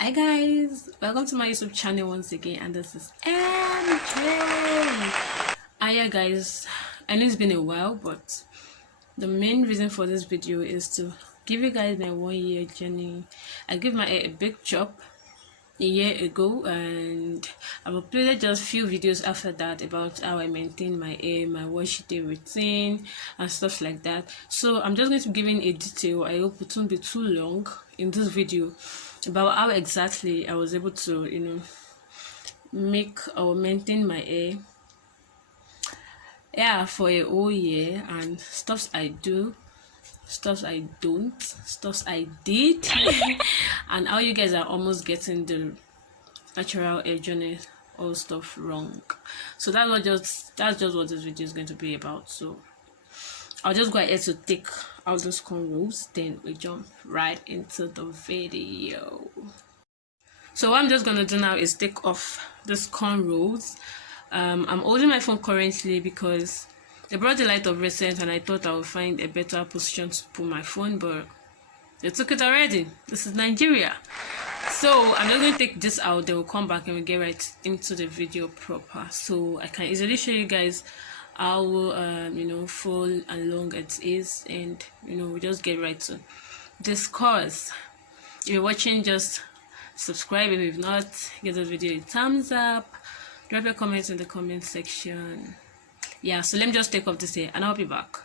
Hi guys, welcome to my YouTube channel once again, and this is MJ. Yeah guys, I know it's been a while, but the main reason for this video is to give you guys my 1 year journey. I gave my hair a big chop a year ago, and I've uploaded just few videos after that about how I maintain my hair, my wash day routine and stuff like that. So I'm just going to be giving a detail. I hope it won't be too long in this video about how exactly I was able to make or maintain my hair for a whole year, and stuffs I do, stuffs I don't, stuffs I did and how you guys are almost getting the natural hair journey all stuff wrong. So that's just what this video is going to be about. So I'll just go ahead to take out those cornrows, then we jump right into the video. So what I'm just gonna do now is take off this cornrows. I'm holding my phone currently because they brought the light of recent and I thought I would find a better position to put my phone, but they took it already. This is Nigeria. So I'm just going to take this out, then we'll come back and we'll get right into the video proper, so I can easily show you guys how full and long it is, and we just get right to this course. If you're watching, just subscribe. If you've not, give this video a thumbs up, drop your comments in the comment section. So let me just take off this hair and I'll be back.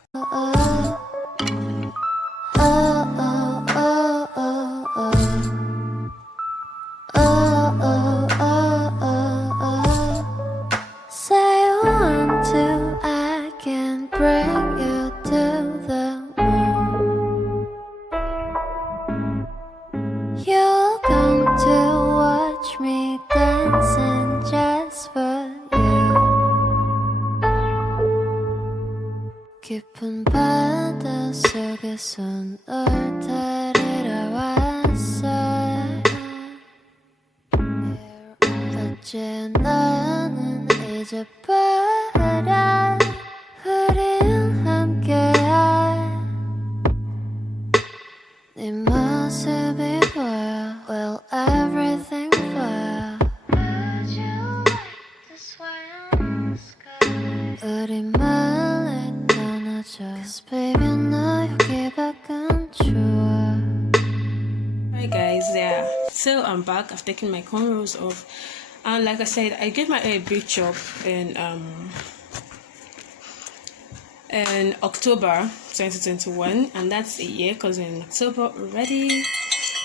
깊은 바다 속에서 널 데리러 왔어. 어째 나는 이제 버려. 우린 함께해. 네 모습이 보여. Will everything 보여. Would you like to swim in the sky? 우리 멀리 Hi guys, so I'm back. I've taken my cornrows off, and like I said, I gave my hair a big chop in October 2021, and that's a year because in October already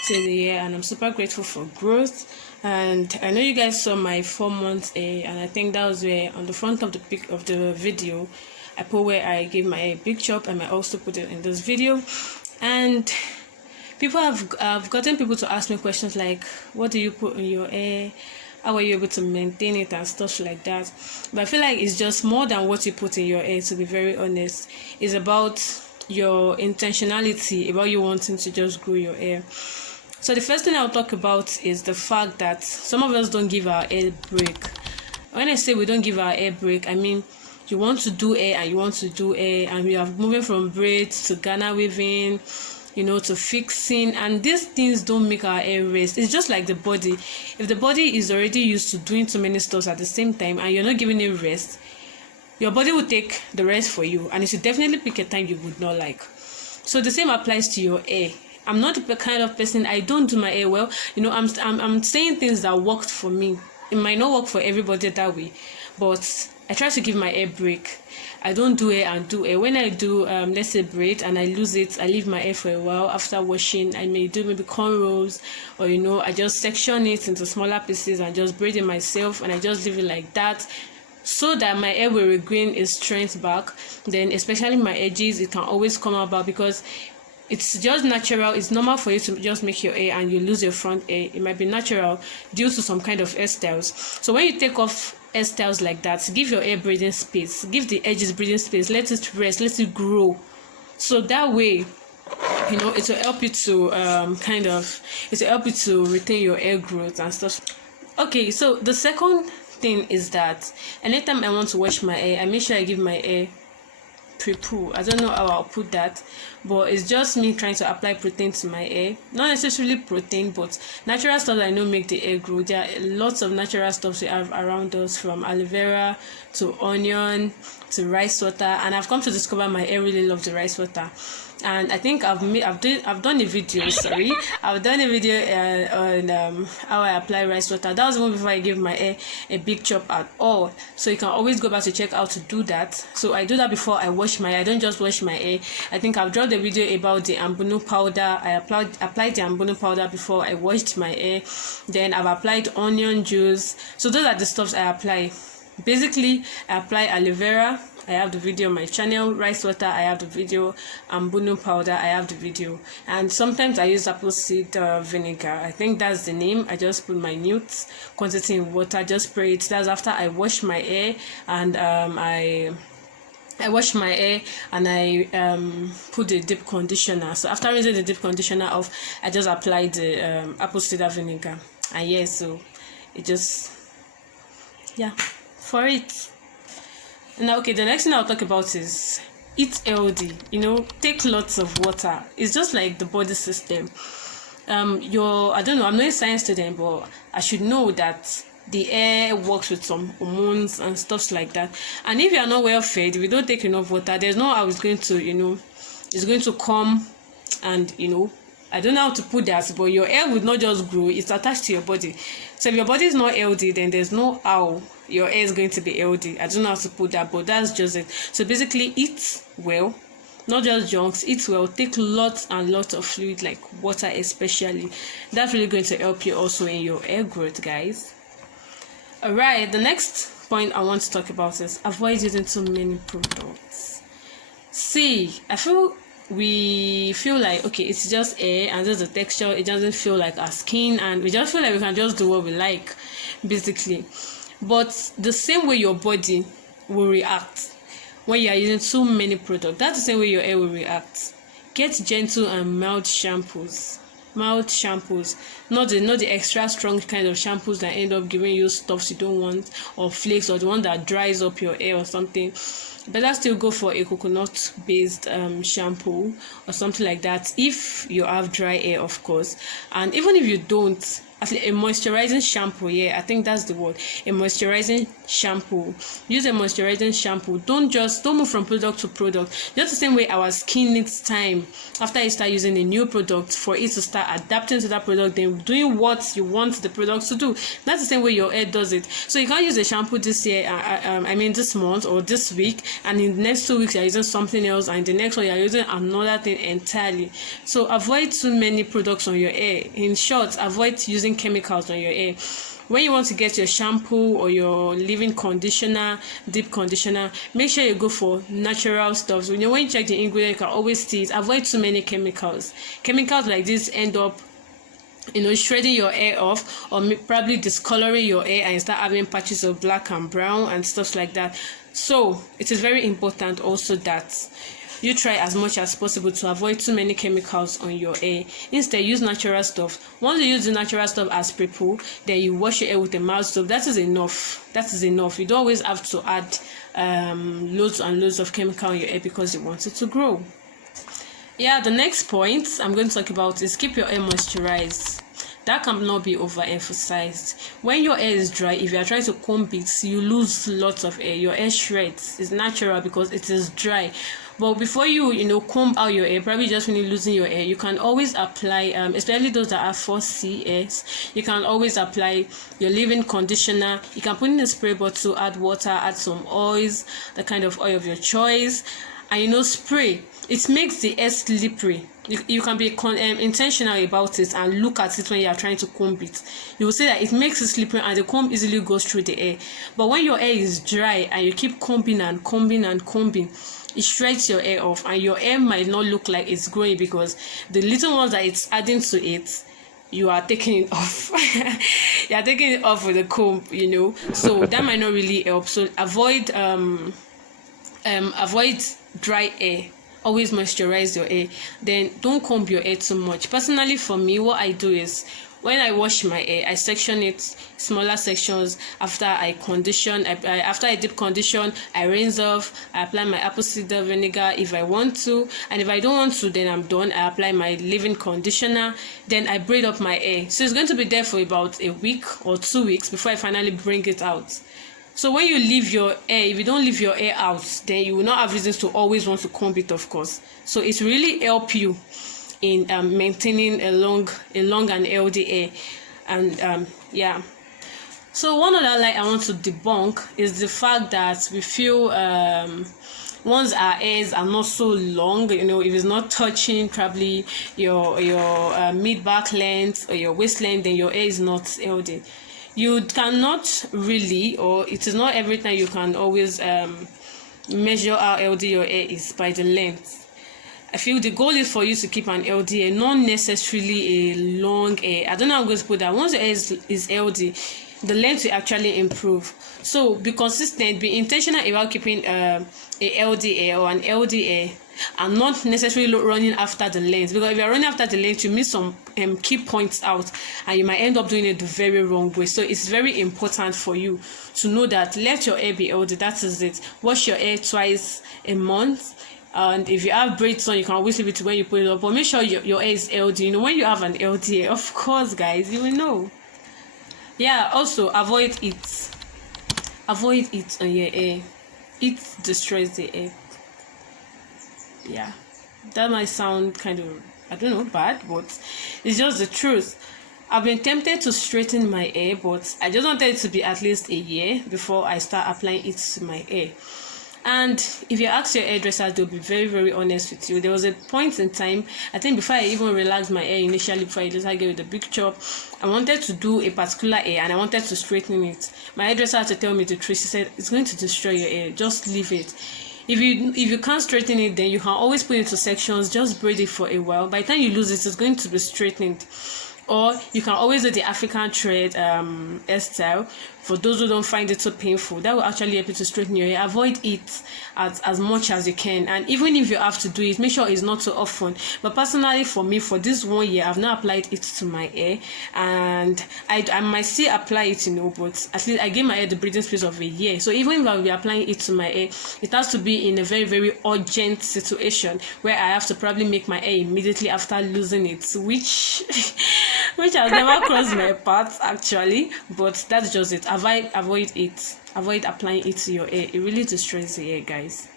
to the year, and I'm super grateful for growth. And I know you guys saw my 4 months hair, and I think that was where on the front of the pic of the video I put where I gave my hair a big chop, and I also put it in this video. And people have gotten people to ask me questions like, what do you put in your hair, how are you able to maintain it and stuff like that. But I feel like it's just more than what you put in your hair, to be very honest. It's about your intentionality, about you wanting to just grow your hair. So the first thing I'll talk about is the fact that some of us don't give our hair break. When I say we don't give our hair break, I mean you want to do hair and you want to do hair, and we are moving from braids to Ghana weaving, to fixing, and these things don't make our hair rest. It's just like the body. If the body is already used to doing too many stuff at the same time and you're not giving it rest, your body will take the rest for you, and it should definitely pick a time you would not like. So the same applies to your hair. I'm not the kind of person, I don't do my hair well. I'm saying things that worked for me. It might not work for everybody that way, but I try to give my hair break. I don't do hair and do hair. When I do, let's say braid, and I lose it, I leave my hair for a while. After washing, I may do maybe cornrows, or I just section it into smaller pieces and just braid it myself, and I just leave it like that, so that my hair will regain its strength back. Then, especially my edges, it can always come out back, because it's just natural. It's normal for you to just make your hair and you lose your front hair. It might be natural due to some kind of hairstyles. So when you take off hairstyles like that, give your hair breathing space, give the edges breathing space, let it rest, let it grow. So that way, it will help you to it will help you to retain your hair growth and stuff. Okay, so the second thing is that anytime I want to wash my hair, I make sure I give my hair pre-poo. I don't know how I'll put that, but it's just me trying to apply protein to my hair. Not necessarily protein, but natural stuff that I know make the hair grow. There are lots of natural stuff we have around us, from aloe vera to onion to rice water, and I've come to discover my hair really loves the rice water. And I think I've done a video. I've done a video on how I apply rice water. That was even before I gave my hair a big chop at all. So you can always go back to check how to do that. So I do that before I wash my hair. I don't just wash my hair. I think I've dropped a video about the ambono powder. I applied the ambono powder before I washed my hair. Then I've applied onion juice. So those are the stuffs I apply. Basically, I apply aloe vera. I have the video on my channel. Rice water, I have the video. Ambono powder, I have the video. And sometimes I use apple seed vinegar. I think that's the name. I just put my minute quantity in water, just spray it. That's after I wash my hair, and I wash my hair and I put the deep conditioner. So after rinsing the deep conditioner off, I just apply the apple cider vinegar. And yeah, so it just, yeah, for it. Now, okay, the next thing I'll talk about is eat healthy. Take lots of water. It's just like the body system. I don't know, I'm not a science student, but I should know that the air works with some hormones and stuff like that. And if you are not well fed, if you don't take enough water, there's no how it's going to, it's going to come and, I don't know how to put that, but your hair would not just grow, it's attached to your body. So if your body is not healthy, then there's no how your hair is going to be healthy. I don't know how to put that, but that's just it. So basically, eat well, not just junks, eat well, take lots and lots of fluid, like water especially. That's really going to help you also in your hair growth, guys. Alright, the next point I want to talk about is avoid using too many products. See, we feel like, okay, it's just hair and just the texture, it doesn't feel like our skin, and we just feel like we can just do what we like, basically. But the same way your body will react when you are using too many products, that's the same way your hair will react. Get gentle and mild shampoos. Not the extra strong kind of shampoos that end up giving you stuffs you don't want, or flakes, or the one that dries up your hair or something. Better still go for a coconut based shampoo or something like that, if you have dry hair, of course. And even if you don't, at least a moisturizing shampoo, I think that's the word, a moisturizing shampoo. Use a moisturizing shampoo. Don't move from product to product. Just the same way our skin needs time after you start using a new product for it to start adapting to that product, then doing what you want the product to do. That's the same way your hair does it. So you can't use a shampoo this year, this month or this week, and in the next 2 weeks you're using something else, and the next one you're using another thing entirely. So avoid too many products on your hair. In short, avoid using chemicals on your hair. When you want to get your shampoo or your leave-in conditioner, deep conditioner, make sure you go for natural stuff. So when you check the ingredients, you can always see it. Avoid too many chemicals. Chemicals like this end up shredding your hair off, or probably discoloring your hair, and you start having patches of black and brown and stuff like that. So it is very important also that you try as much as possible to avoid too many chemicals on your hair. Instead, use natural stuff. Once you use the natural stuff as pre-poo, then you wash your hair with a mild soap. That is enough. You don't always have to add loads and loads of chemical on your hair because you want it to grow. The next point I'm going to talk about is keep your hair moisturized. That cannot be overemphasized. When your hair is dry, if you are trying to comb it, you lose lots of hair. Your hair shreds. It's natural because it is dry. But before you comb out your hair, probably just when you're losing your hair, you can always apply, especially those that have 4C hairs, you can always apply your leave-in conditioner. You can put in a spray bottle, add water, add some oils, the kind of oil of your choice, and spray. It makes the hair slippery. You can be intentional about it and look at it when you are trying to comb it. You will see that it makes it slippery and the comb easily goes through the hair. But when your hair is dry and you keep combing, it shreds your hair off, and your hair might not look like it's growing because the little ones that it's adding to it, you are taking it off. You are taking it off with a comb, so that might not really help. So avoid dry hair. Always moisturize your hair. Then don't comb your hair too much. Personally, for me, what I do is, when I wash my hair, I section it smaller sections. After I condition, after I deep condition, I rinse off. I apply my apple cider vinegar if I want to, and if I don't want to, then I'm done. I apply my leave-in conditioner, then I braid up my hair. So it's going to be there for about a week or 2 weeks before I finally bring it out. So when you leave your hair, if you don't leave your hair out, then you will not have reasons to always want to comb it, of course. So it really help you in maintaining a long and healthy hair. And yeah. So one other lie I want to debunk is the fact that we feel once our hairs are not so long, if it's not touching probably your mid-back length or your waist length, then your hair is not healthy. You cannot really, or it is not every time you can always measure how healthy your hair is by the length. I feel the goal is for you to keep an healthy hair, not necessarily a long hair. I don't know how I'm going to put that. Once your hair is healthy, the length will actually improve. So be consistent, be intentional about keeping a healthy hair or an healthy hair, and not necessarily running after the length, because if you're running after the length, you miss some key points out and you might end up doing it the very wrong way. So it's very important for you to know that let your hair be healthy. That is it. Wash your hair twice a month. And if you have braids on, you can always leave it to when you put it up, but make sure your hair is healthy. When you have an healthy hair, of course guys, you will know. Yeah, also avoid it on your hair. It destroys the hair. Yeah, that might sound kind of, I don't know, bad, but it's just the truth. I've been tempted to straighten my hair, but I just wanted it to be at least a year before I start applying it to my hair. And if you ask your hairdresser, they'll be very, very honest with you. There was a point in time, I think before I even relaxed my hair initially, before I decided to get with a big chop, I wanted to do a particular hair and I wanted to straighten it. My hairdresser had to tell me the truth. She said, it's going to destroy your hair, just leave it. If you can't straighten it, then you can always put it into sections, just braid it for a while. By the time you lose it, it's going to be straightened. Or you can always do the African thread hairstyle. For those who don't find it so painful, that will actually help you to straighten your hair. Avoid it as much as you can, and even if you have to do it, make sure it's not so often. But personally, for me, for this 1 year, I've not applied it to my hair, and I might still apply it, but at least I give my hair the breathing space of a year. So even if I'll be applying it to my hair, it has to be in a very, very urgent situation where I have to probably make my hair immediately after losing it, which has never crossed my path actually, but that's just it. Avoid it. Avoid applying it to your hair. It really destroys the hair, guys.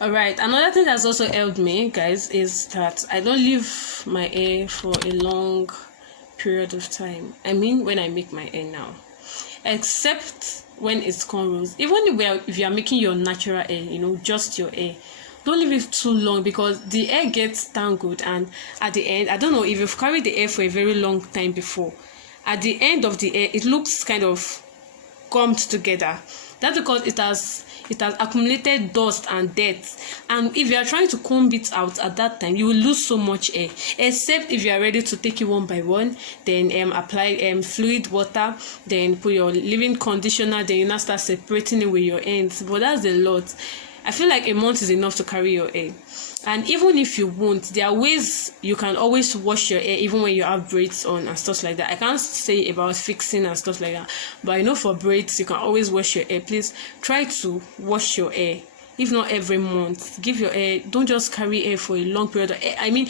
Alright, another thing that's also helped me, guys, is that I don't leave my hair for a long period of time. I mean, when I make my hair now, except when it's cornrows. Even if you are making your natural hair, just your hair, don't leave it too long, because the hair gets tangled, and at the end, I don't know if you've carried the hair for a very long time before, at the end of the hair it looks kind of gummed together. That's because it has accumulated dust and dirt, and if you are trying to comb it out at that time, you will lose so much hair. Except if you are ready to take it one by one, then apply fluid water, then put your leave-in conditioner, then you now start separating it with your ends. But that's a lot. I feel like a month is enough to carry your hair. And even if you won't, there are ways you can always wash your hair even when you have braids on and stuff like that. I can't say about fixing and stuff like that, but I know for braids you can always wash your hair. Please try to wash your hair, if not every month. Give your hair, don't just carry hair for a long period of hair. I mean,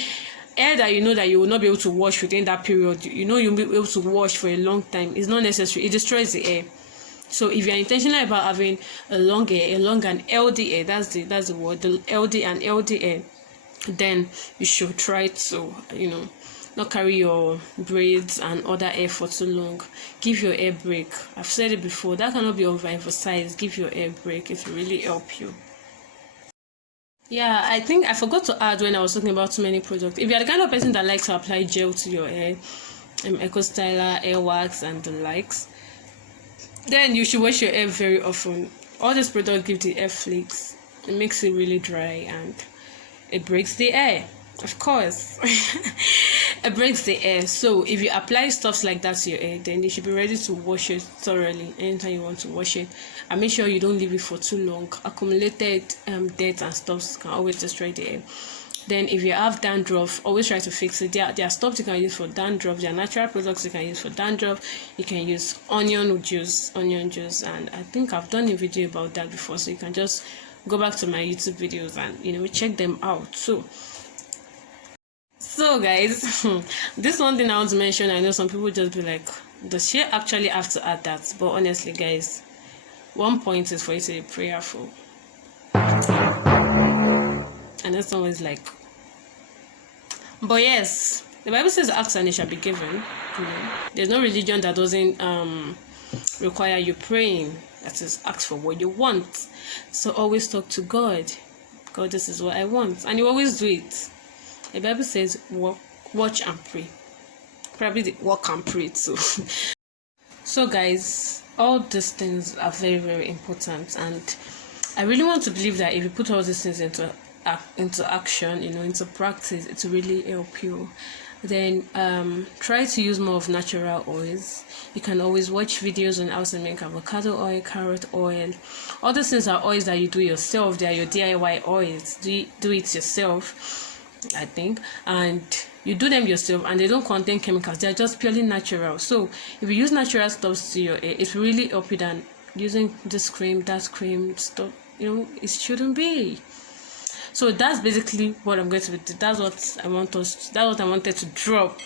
hair that that you will not be able to wash within that period, you'll be able to wash for a long time. It's not necessary. It destroys the hair. So if you're intentional about having a long and healthy hair, that's the word, the healthy and healthy hair, then you should try to, not carry your braids and other hair for too long. Give your hair break. I've said it before, that cannot be overemphasized. Give your hair break. It will really help you. Yeah, I think I forgot to add when I was talking about too many products. If you're the kind of person that likes to apply gel to your hair, eco styler, hair wax, and the likes, then you should wash your hair very often. All these products give the hair flakes. It makes it really dry and it breaks the hair. Of course. It breaks the hair. So if you apply stuff like that to your hair, then you should be ready to wash it thoroughly anytime you want to wash it. And make sure you don't leave it for too long. Accumulated dirt and stuff can always destroy the hair. Then if you have dandruff, always try to fix it. There are stuff you can use for dandruff. There are natural products you can use for dandruff. You can use onion juice, and I think I've done a video about that before, so you can just go back to my YouTube videos and check them out. So guys, this one thing I want to mention. I know some people just be like, does she actually have to add that? But honestly, guys, one point is for you to be prayerful. And then someone's like, but yes, the Bible says ask and it shall be given. There's no religion that doesn't require you praying. That is, ask for what you want. So always talk to God. God, this is what I want. And you always do it. The Bible says watch and pray. Probably walk and pray too. So guys, all these things are very, very important, and I really want to believe that if you put all these things into action, into practice, it will really help you. Then try to use more of natural oils. You can always watch videos on how to make avocado oil, carrot oil. All these things are oils that you do yourself. They are your DIY oils. Do it yourself, I think, and you do them yourself, and they don't contain chemicals. They are just purely natural. So if you use natural stuff to your hair, it really help you than using this cream, that cream stuff. It shouldn't be. So that's basically what I'm going to do. That's what I wanted to drop.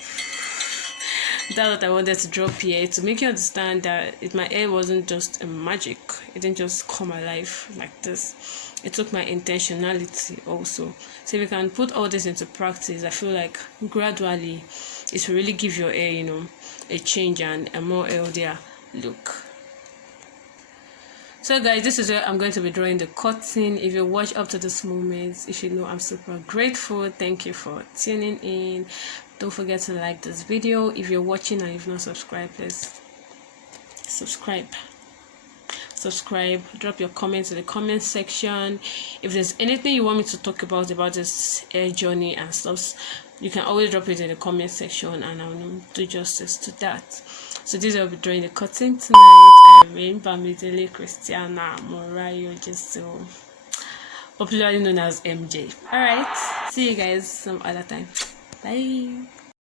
That's what I wanted to drop here, to make you understand that my hair wasn't just a magic. It didn't just come alive like this. It took my intentionality also. So if you can put all this into practice, I feel like gradually it will really give your hair, a change and a more healthier look. So guys, this is where I'm going to be drawing the curtain. If you watch up to this moment, you should know I'm super grateful. Thank you for tuning in. Don't forget to like this video. If you're watching and you've not subscribed, please subscribe. Drop your comments in the comment section. If there's anything you want me to talk about this hair journey and stuff, you can always drop it in the comment section and I will do justice to that. So this will be drawing the curtain tonight. I mean, Bamidele, Christianah, MorayoJesu, popularly known as MJ. Alright, see you guys some other time. Bye.